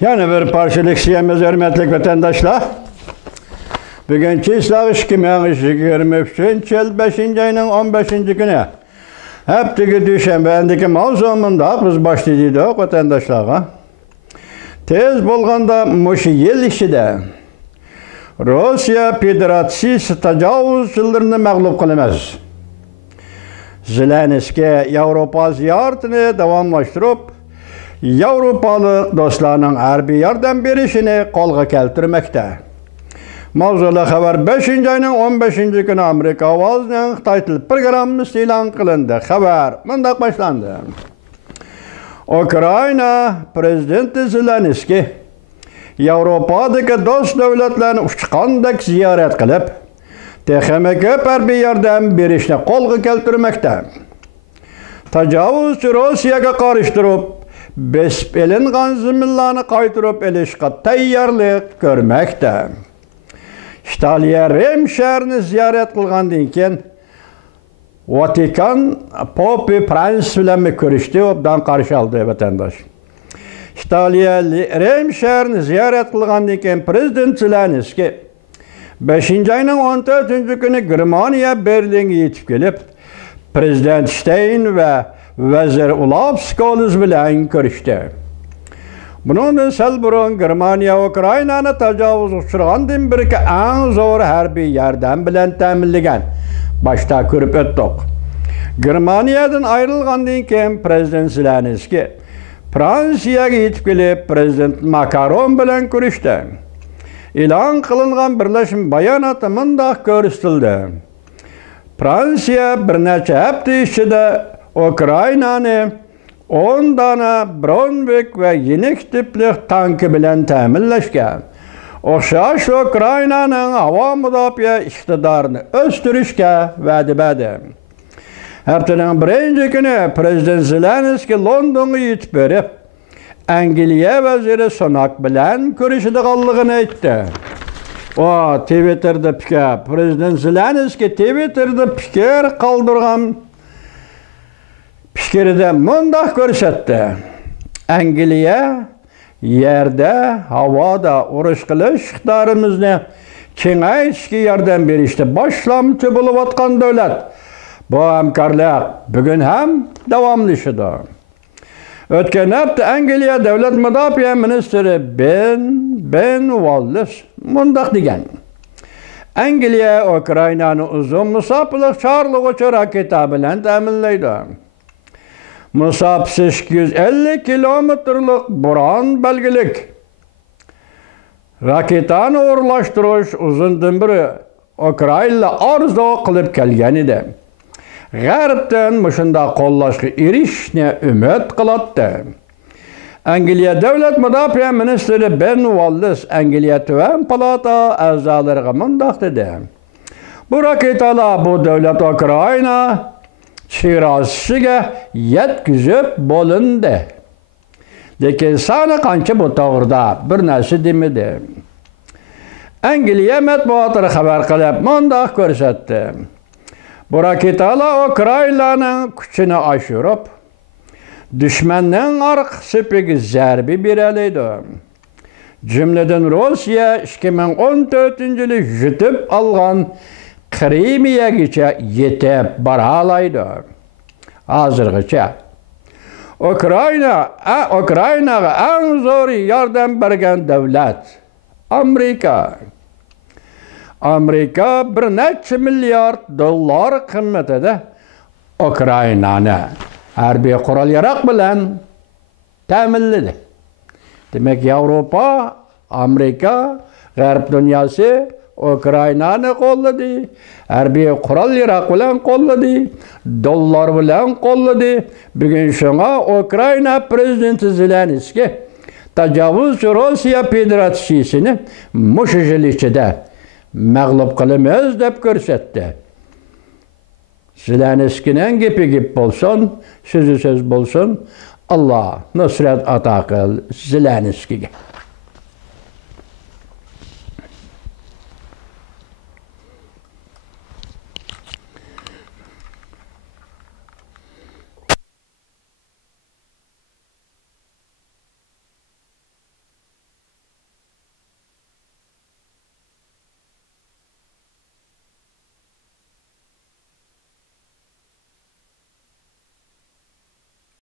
Yani bir parçalık siyemiz hürmetlik vatandaşlar. Bugünkü İslam 2023 yıl 5. ayının 15. günü. Hepteki düşenbendeki mavzumunda biz başlayacağız vatandaşlara. Tez bolganda muşu yıl işide Rusya Federasyası tecavüzçilerini mağlup kılamaz. Zelenski Avrupa ziyaretini devamlaştırıp Avrupalı dostlarının harbiy yardım berişini kolga keltirmekte. Mavzulu haber 5. ayının 15. günü Amerika avazının Xitay til programı ilan kılındı. Haber mındak başlandı. Ukrayna Prezidenti Zelenski Avrupa'daki dost devletlerini uçkandak ziyaret kılıp THMK harbiy yardım berişini kolga keltirmekte. Tecavüzçü Rusya'ya karıştırıp bespelingan zimillarını kaytırıp elişke tayyarlık görmekte. İtalya Rim şehrini ziyaret kılgandan keyin Vatikan Pope Prens bilen görüştü, obdan karşı aldı vatandaş. İtalya Rim şehrini ziyaret kılgandan keyin Prezident Zelenski 5. ayının 14. günü Germaniya Berlin'e yetip gelip Prezident Stein ve Vezir Olaf Scholz bilen görüştü. Bunun sel burun Germaniya Ukrayna'nı tecavüz uçurgandan birki en zor harbiy yardım bilen teminleyen başta körüp öttük. Germaniya'dan ayrılgandan keyin Prezident Zelenski Fransa'ya yetip gelip Prezident Macron bilen görüştü. İlan kılıngan birleşim bayanatı mındak görüştüldü. Fransa bir neçe hafta içinde Ukrayna'nı 10 tane Bronvik ve yenik tipli tankı bilen teminleşken, oxşaş Ukrayna'nın hava müdafiə iktidarını östürüşke vədi bədi. Haftanın 1. günü Prezident Zelenski London'a yetip verip, Angliya veziri Sunak bilen görüşüdüğallığını etti. O Twitter'da Prezident Zelenski Twitter'da fikir kaldırgan fikirde mındak görsetti. Angliya yerde, havada uruş kılış iktidarımızı kengayışki yardım berişte başlamçı bulup atkan devlet. Bu hamkarlık bugün hem devamlışıdır. Ötken hafta Angliya Devlet Müdafiə Ministri Ben Wallace mındak degen. Angliya Ukrayna'nı uzun musafirlik çağrılığı uçu raketa bilen teminleydi. Musab 850 kilometrlik buran belgilik. Raketanı uğurlaştırış uzun biri Ukrayna arzu kılıp kelgen idi. G'arbdan muşunda qo'llashga erishishni umid qilyapti. Angliya Davlat Mudofaa Ministri Ben Wallace Angliya Tuvan palata a'zolariga mundaq dedi. Bu raketalar bu davlat Ukrayna chegarasiga yetkazib bo'lindi. Lekin sani qancha bu to'g'rida bir narsa demadi. Angliya matbuoti xabar qilib mundaq ko'rsatdi. Bu raketalar Ukrayna'nın gücünü aşırıp, düşmanın arkasıpeki zerbi bereliydi. Cümleden Rusya 2014 yılı yutib algan Krimiyaga yetib baralaydı. Hazırgacha. Ukraynaga en zor yardım bergen devlet Amerika. Amerika bir neçe milyar dollar kıymetinde Ukrayna'nı harbiy kural yarak bilen teminledi. Demek Avrupa, Amerika, Garp dünyası Ukrayna'nı kolladı. Harbiy kural yarak bilen kolladı. Dollar bilen kolladı. Bugün şuna Ukrayna Prezidenti Zelenski tecavüzcü Rusya Federasyası'nı muşujilikçide mağlup kılamaz dep görsetdi. Zelenski'nin gepi gip bolsun, sözü söz bolsun. Allah nusret ata kıl Zelenski'ye.